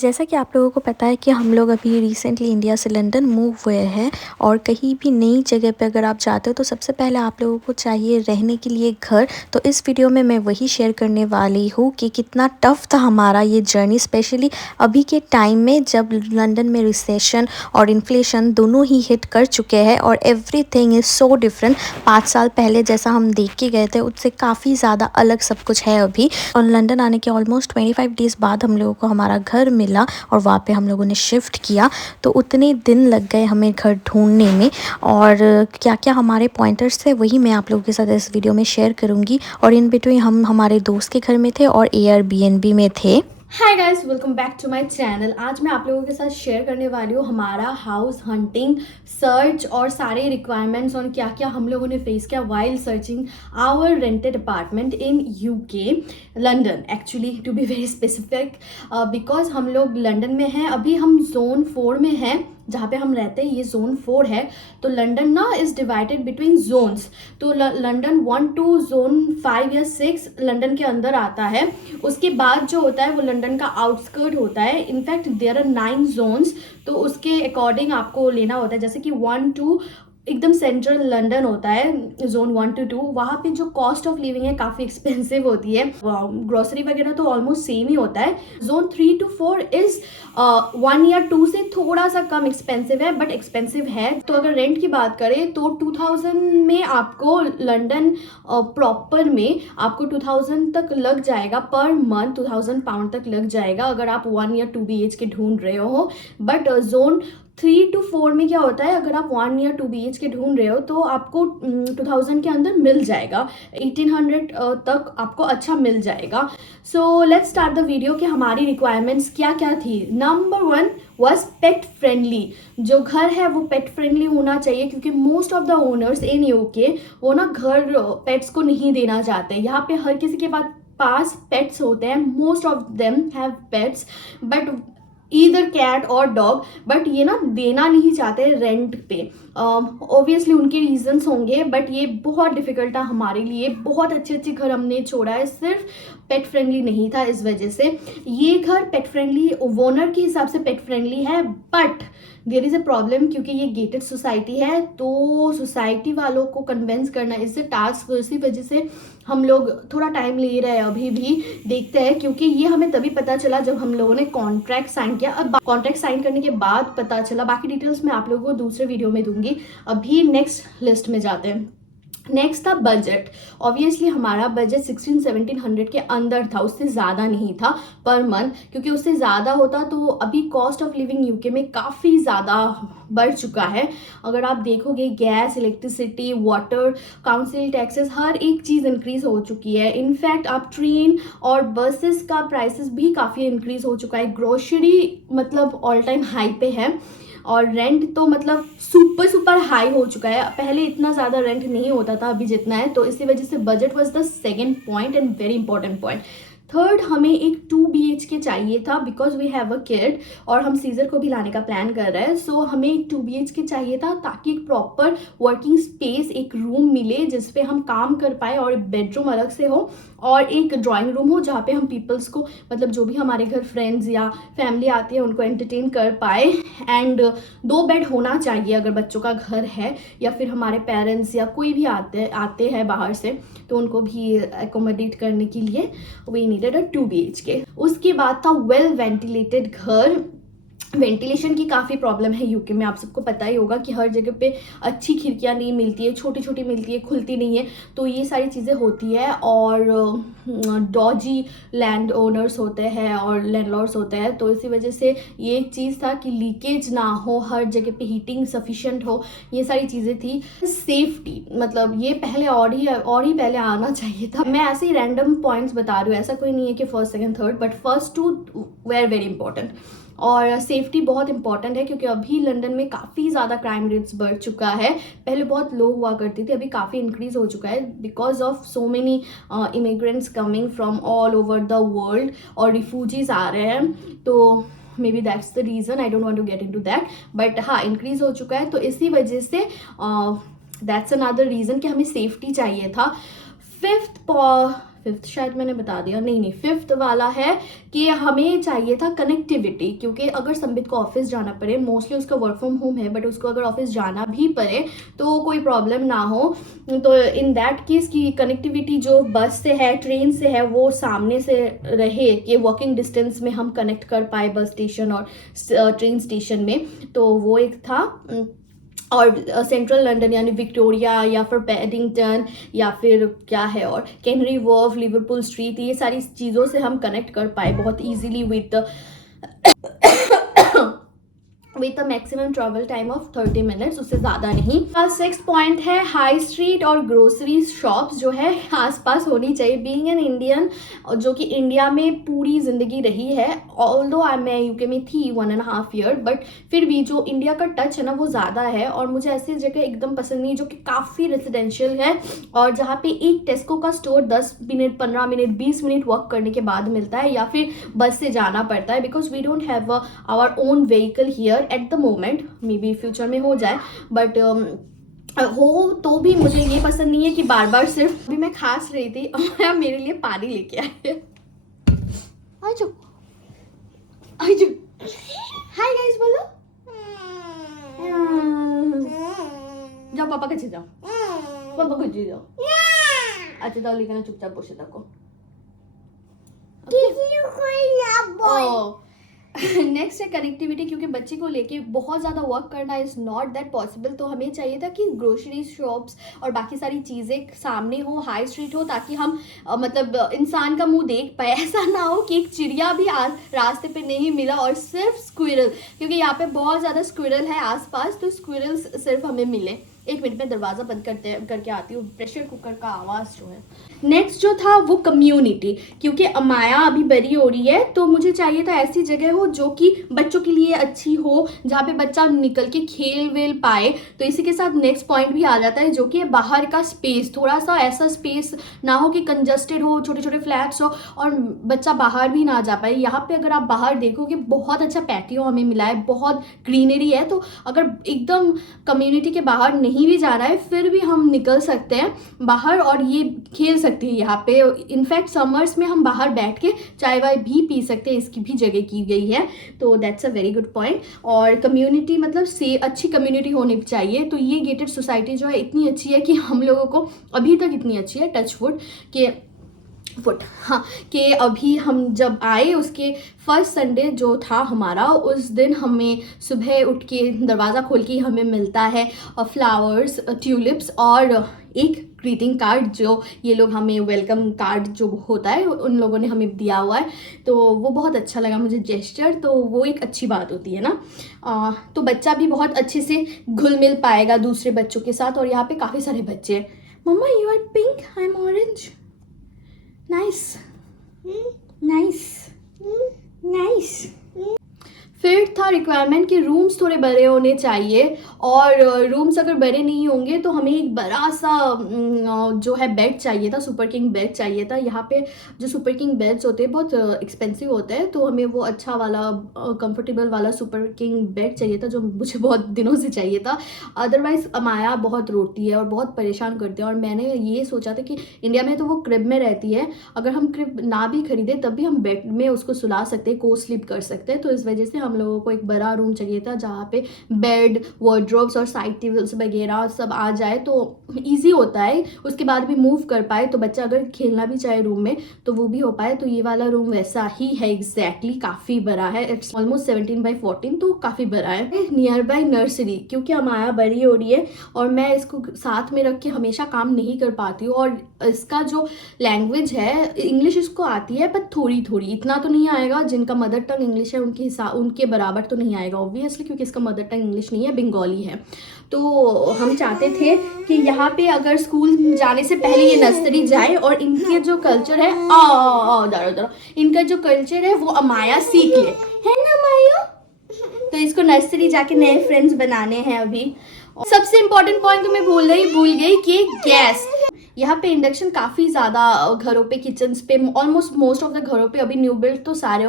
जैसा कि आप लोगों को पता है कि हम लोग अभी रिसेंटली इंडिया से लंदन मूव हुए हैं और कहीं भी नई जगह पे अगर आप जाते हो तो सबसे पहले आप लोगों को चाहिए रहने के लिए घर। तो इस वीडियो में मैं वही शेयर करने वाली हूँ कि कितना टफ़ था हमारा ये जर्नी, स्पेशली अभी के टाइम में जब लंदन में रिसेशन और इन्फ्लेशन दोनों ही हिट कर चुके हैं और एवरीथिंग इज़ सो डिफरेंट। 5 साल पहले जैसा हम देख के गए थे उससे काफ़ी ज़्यादा अलग सब कुछ है अभी। और लंदन आने के ऑलमोस्ट 25 डेज़ बाद हम लोगों को हमारा घर मिला और वहाँ पे हम लोगों ने शिफ्ट किया। तो उतने दिन लग गए हमें घर ढूंढने में, और क्या क्या हमारे पॉइंटर्स थे वही मैं आप लोगों के साथ इस वीडियो में शेयर करूँगी। और इन बिटवीन हम हमारे दोस्त के घर में थे और एयरबीएनबी में थे। Hi guys, welcome back to my channel. आज मैं आप लोगों के साथ शेयर करने वाली हूँ हमारा हाउस हंटिंग सर्च और सारे रिक्वायरमेंट्स और क्या क्या हम लोगों ने फेस किया while searching our rented apartment in UK London. Actually to be very specific because हम लोग लंदन में हैं, अभी हम जोन 4 में हैं जहाँ पे हम रहते हैं। ये जोन 4 है। तो लंदन ना इज डिवाइडेड बिटवीन जोन्स। तो लंदन 1 टू जोन 5 या 6 लंदन के अंदर आता है। उसके बाद जो होता है वो लंदन का आउटस्कर्ट होता है। In fact there are 9 zones. तो उसके अकॉर्डिंग आपको लेना होता है। जैसे कि 1 टू एकदम सेंट्रल लंदन होता है, जोन 1 टू 2। वहाँ पे जो कॉस्ट ऑफ लिविंग है काफ़ी एक्सपेंसिव होती है। ग्रोसरी वगैरह तो ऑलमोस्ट सेम ही होता है। जोन 3 टू 4 इज 1 या 2 से थोड़ा सा कम एक्सपेंसिव है, बट एक्सपेंसिव है। तो अगर रेंट की बात करें तो 2000 में आपको लंदन प्रॉपर में आपको 2000 तक लग जाएगा पर मंथ। 2000 पाउंड तक लग जाएगा अगर आप 1 या 2 BH के ढूंढ रहे हो। बट जोन 3 टू 4 में क्या होता है, अगर आप 1 या 2 BH के ढूंढ रहे हो तो आपको 2000 के अंदर मिल जाएगा। 1800 तक आपको अच्छा मिल जाएगा। So let's start the video कि हमारी रिक्वायरमेंट्स क्या क्या थी। Number 1 was pet friendly. जो घर है वो पेट फ्रेंडली होना चाहिए, क्योंकि most of the owners in UK वो ना घर पेट्स को नहीं देना चाहते। यहाँ पे हर किसी के पास पेट्स होते हैं। Most of them have pets, but either cat और डॉग, बट ये ना देना नहीं चाहते रेंट पे। ऑब्वियसली उनके रीजंस होंगे, बट ये बहुत डिफिकल्ट था हमारे लिए। बहुत अच्छे अच्छे घर हमने छोड़ा है, सिर्फ पेट फ्रेंडली नहीं था इस वजह से। ये घर पेट फ्रेंडली ओनर के हिसाब से पेट फ्रेंडली है, but there is a problem क्योंकि ये गेटेड सोसाइटी है। तो सोसाइटी वालों को कन्विंस करना इससे टास्क, इसी वजह से हम लोग थोड़ा टाइम ले रहे हैं। अभी भी देखते हैं, क्योंकि ये हमें तभी पता चला जब हम लोगों ने कॉन्ट्रैक्ट साइन किया। अब कॉन्ट्रैक्ट साइन करने के बाद पता चला, बाकी डिटेल्स मैं आप लोगों को दूसरे वीडियो में दूंगी। अभी नेक्स्ट लिस्ट में जाते हैं। नेक्स्ट था बजट। ऑब्वियसली हमारा बजट 1600-1700 के अंदर था, उससे ज़्यादा नहीं था पर मंथ, क्योंकि उससे ज़्यादा होता तो अभी कॉस्ट ऑफ लिविंग यूके में काफ़ी ज़्यादा बढ़ चुका है। अगर आप देखोगे gas, electricity, water, council taxes, हर एक चीज़ इंक्रीज़ हो चुकी है। इनफैक्ट आप ट्रेन और बसेस का प्राइसेस भी काफ़ी इंक्रीज़ हो चुका है। ग्रोसरी मतलब ऑल टाइम हाई पे है, और रेंट तो मतलब सुपर हाई हो चुका है। पहले इतना ज़्यादा रेंट नहीं होता था अभी जितना है। तो इसी वजह से budget was the second point and very important point. Third, हमें एक 2 BH चाहिए था because we have a kid और हम सीजर को भी लाने का प्लान कर रहे हैं। सो हमें एक 2 BH चाहिए था, ताकि एक प्रॉपर वर्किंग स्पेस, एक रूम मिले जिसपे हम काम कर पाए, और एक बेडरूम अलग से हो और एक ड्राइंग रूम हो जहाँ पे हम पीपल्स को, मतलब जो भी हमारे घर फ्रेंड्स या फैमिली आती है उनको एंटरटेन कर पाए। एंड 2 बेड होना चाहिए अगर बच्चों का घर है, या फिर हमारे पेरेंट्स या कोई भी आते हैं बाहर से, तो उनको भी एकोमोडेट करने के लिए वी नीडेड अ 2 BH। उसके बाद था वेल वेंटिलेटेड घर। वेंटिलेशन की काफ़ी प्रॉब्लम है यूके में, आप सबको पता ही होगा कि हर जगह पे अच्छी खिड़कियाँ नहीं मिलती है, छोटी छोटी मिलती है, खुलती नहीं है। तो ये सारी चीज़ें होती है। और डॉजी लैंड ओनर्स होते हैं और लैंडलॉर्ड्स होते हैं, तो इसी वजह से ये एक चीज़ था कि लीकेज ना हो, हर जगह पे हीटिंग सफिशिएंट हो, ये सारी चीज़ें थी। सेफ्टी मतलब ये पहले और ही पहले आना चाहिए था। मैं ऐसे ही रैंडम पॉइंट्स बता रही हूँ, ऐसा कोई नहीं है कि first second third, but first 2 were very important. और सेफ्टी बहुत इंपॉर्टेंट है, क्योंकि अभी लंदन में काफ़ी ज़्यादा क्राइम रेट्स बढ़ चुका है। पहले बहुत लो हुआ करती थी, अभी काफ़ी इंक्रीज हो चुका है because of so many immigrants coming from all over the world, और रिफ्यूजीज आ रहे हैं। तो maybe that's the reason, I don't want to get into that, but हाँ इंक्रीज हो चुका है। तो इसी वजह से दैट्स अनदर रीज़न कि हमें सेफ्टी चाहिए था। 5th शायद मैंने बता दिया, नहीं 5th वाला है कि हमें चाहिए था कनेक्टिविटी, क्योंकि अगर संबित को ऑफिस जाना पड़े, मोस्टली उसका वर्क फ्रॉम होम है, बट उसको अगर ऑफिस जाना भी पड़े तो कोई प्रॉब्लम ना हो। तो इन दैट केस की कनेक्टिविटी जो बस से है, ट्रेन से है, वो सामने से रहे कि वॉकिंग डिस्टेंस में हम कनेक्ट कर पाए बस स्टेशन और ट्रेन स्टेशन में। तो वो एक था। और सेंट्रल लंदन यानी विक्टोरिया या फिर पैडिंगटन या फिर क्या है और कैनरी वर्फ, लिवरपूल स्ट्रीट, ये सारी चीज़ों से हम कनेक्ट कर पाए बहुत easily with the maximum travel time of 30 minutes, उससे ज़्यादा नहीं। 6th पॉइंट है हाई स्ट्रीट और ग्रोसरी शॉप्स जो है आसपास होनी चाहिए। बीइंग एन इंडियन, जो कि इंडिया में पूरी ज़िंदगी रही है, ऑल्दो मैं यूके में थी 1.5 ईयर, बट फिर भी जो इंडिया का टच है ना वो ज़्यादा है। और मुझे ऐसी जगह एकदम पसंद नहीं जो कि काफ़ी रेजिडेंशियल है और जहाँ पे एक टेस्को का store 10 minute, 15 minute, 20 minute walk करने के बाद मिलता है, या फिर बस से जाना पड़ता है, because we don't have our own vehicle here at the moment. Maybe future में हो जाए, बट हो तो भी मुझे ये पसंद नहीं है कि बार बार सिर्फ। अभी मैं खांस रही थी और मेरे लिए पानी लेके आए। आजो आजो, हाय गाइस बोलो। जाओ पापा के जाओ, पापा के जाओ। अच्छा जाओ, लेकिन चुपचाप बसे থাকো। नेक्स्ट है कनेक्टिविटी, क्योंकि बच्चे को लेके बहुत ज़्यादा वर्क करना इज़ नॉट दैट पॉसिबल। तो हमें चाहिए था कि ग्रोसरी शॉप्स और बाकी सारी चीज़ें सामने हो, हाई स्ट्रीट हो, ताकि हम मतलब इंसान का मुंह देख पाए। ऐसा ना हो कि एक चिड़िया भी रास्ते पे नहीं मिला और सिर्फ स्क्विरल, क्योंकि यहाँ पे बहुत ज़्यादा स्क्विरल है आसपास, तो स्क्विरल्स सिर्फ हमें मिले। 1 मिनट में दरवाज़ा बंद करके आती हूँ, प्रेशर कुकर का आवाज़ जो है। नेक्स्ट जो था वो कम्युनिटी, क्योंकि अमाया अभी बड़ी हो रही है, तो मुझे चाहिए था ऐसी जगह हो जो कि बच्चों के लिए अच्छी हो, जहाँ पे बच्चा निकल के खेल वेल पाए। तो इसी के साथ नेक्स्ट पॉइंट भी आ जाता है, जो कि बाहर का स्पेस, थोड़ा सा ऐसा स्पेस ना हो कि कंजस्टेड हो, छोटे छोटे फ्लैट्स हो और बच्चा बाहर भी ना जा पाए। यहाँ पे अगर आप बाहर देखोगे बहुत अच्छा पैटियो हमें मिला है, बहुत ग्रीनरी है। तो अगर एकदम कम्युनिटी के बाहर नहीं भी जाना है, फिर भी हम निकल सकते हैं बाहर और ये खेल सकते हैं यहाँ पे। इनफैक्ट समर्स में हम बाहर बैठ के चाय वाय भी पी सकते हैं, इसकी भी जगह की गई है। तो that's a very good point. और कम्युनिटी मतलब से अच्छी कम्युनिटी होनी चाहिए। तो ये गेटेड सोसाइटी जो है इतनी अच्छी है कि हम लोगों को अभी तक इतनी अच्छी है, टच वुड हाँ, कि अभी हम जब आए उसके फर्स्ट संडे जो था हमारा, उस दिन हमें सुबह उठ के दरवाज़ा खोल के हमें मिलता है फ्लावर्स, ट्यूलिप्स और एक ग्रीटिंग कार्ड, जो ये लोग हमें वेलकम कार्ड जो होता है उन लोगों ने हमें दिया हुआ है। तो वो बहुत अच्छा लगा मुझे जेस्चर, तो वो एक अच्छी बात होती है ना। तो बच्चा भी बहुत अच्छे से घुल मिल पाएगा दूसरे बच्चों के साथ। और यहाँ पे काफ़ी सारे बच्चे हैं। Mama you are pink, I am orange. Nice nice nice. फिर था रिक्वायरमेंट कि रूम्स थोड़े बड़े होने चाहिए, और रूम्स अगर बड़े नहीं होंगे तो हमें एक बड़ा सा जो है बेड चाहिए था, सुपर किंग बेड चाहिए था। यहाँ पे जो सुपर किंग बेड्स होते हैं बहुत एक्सपेंसिव होते हैं, तो हमें वो अच्छा वाला कंफर्टेबल वाला सुपर किंग बेड चाहिए था, जो मुझे बहुत दिनों से चाहिए था। अदरवाइज़ अमाया बहुत रोती है और बहुत परेशान करती है, और मैंने ये सोचा था कि इंडिया में तो वो क्रिब में रहती है, अगर हम क्रिब ना भी खरीदे तब भी हम बेड में उसको सुला सकते हैं, को स्लीप कर सकते हैं। तो इस वजह से हम लोगों को एक बड़ा रूम चाहिए था जहाँ पे बेड, वार्डरोब्स और साइड टेबल्स वगैरह सब आ जाए, तो इजी होता है, उसके बाद भी मूव कर पाए, तो बच्चा अगर खेलना भी चाहे रूम में तो वो भी हो पाए। तो ये वाला रूम वैसा ही है एग्जैक्टली, काफ़ी बड़ा है, इट्स ऑलमोस्ट 17x14, तो काफ़ी बड़ा है। नियर बाय नर्सरी, क्योंकि अमाया बड़ी हो रही है और मैं इसको साथ में रख के हमेशा काम नहीं कर पाती हूँ, और इसका जो लैंग्वेज है, इंग्लिश इसको आती है पर थोड़ी थोड़ी, इतना तो नहीं आएगा। जिनका मदर टंग इंग्लिश है उनके बराबर तो नहीं आएगा ऑब्वियसली, क्योंकि इसका मदर टंग इंग्लिश नहीं है, बंगाली है। तो हम चाहते थे कि यहाँ पे अगर स्कूल जाने से पहले ये नर्सरी जाए, और इनके जो कल्चर है दारो इनका जो कल्चर है वो अमाया सीख ले, है ना अमाया। तो इसको नर्सरी जाके नए फ्रेंड्स बनाने हैं अभी। सबसे इम्पोर्टेंट पॉइंट तो मैं भूल गई कि गैस, यहाँ पे इंडक्शन काफ़ी ज़्यादा घरों पे, किचन्स पे, ऑलमोस्ट मोस्ट ऑफ द घरों पे, अभी न्यू बिल्ड तो सारे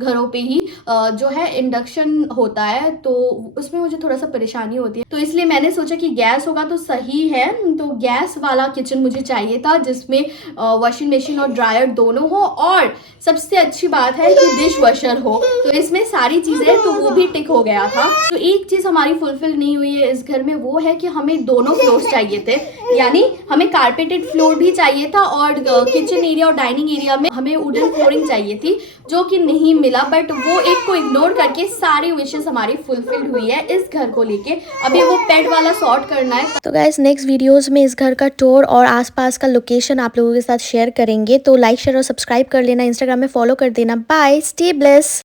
घरों पे ही जो है इंडक्शन होता है, तो उसमें मुझे थोड़ा सा परेशानी होती है। तो इसलिए मैंने सोचा कि गैस होगा तो सही है, तो गैस वाला किचन मुझे चाहिए था जिसमें वॉशिंग मशीन और ड्रायर दोनों हो, और सबसे अच्छी बात है कि डिश वॉशर हो। तो इसमें सारी चीज़ें, तो वो भी टिक हो गया था। तो एक चीज़ हमारी फुलफिल नहीं हुई है इस घर में, वो है कि हमें दोनों फ्लोर्स चाहिए थे, यानी हमें कारपेटेड फ्लोर भी चाहिए था और किचन एरिया और डाइनिंग एरिया में हमें वुडन फ्लोरिंग चाहिए थी, जो कि नहीं मिला। बट वो एक को इग्नोर करके सारी विशेस हमारी फुलफिल्ड हुई है इस घर को लेके। अभी वो पेड वाला सॉर्ट करना है। तो गाइस नेक्स्ट वीडियोस में इस घर का टूर और आसपास का लोकेशन आप लोगों के साथ शेयर करेंगे, तो लाइक शेयर और सब्सक्राइब कर लेना, इंस्टाग्राम में फॉलो कर देना। Bye, stay bless.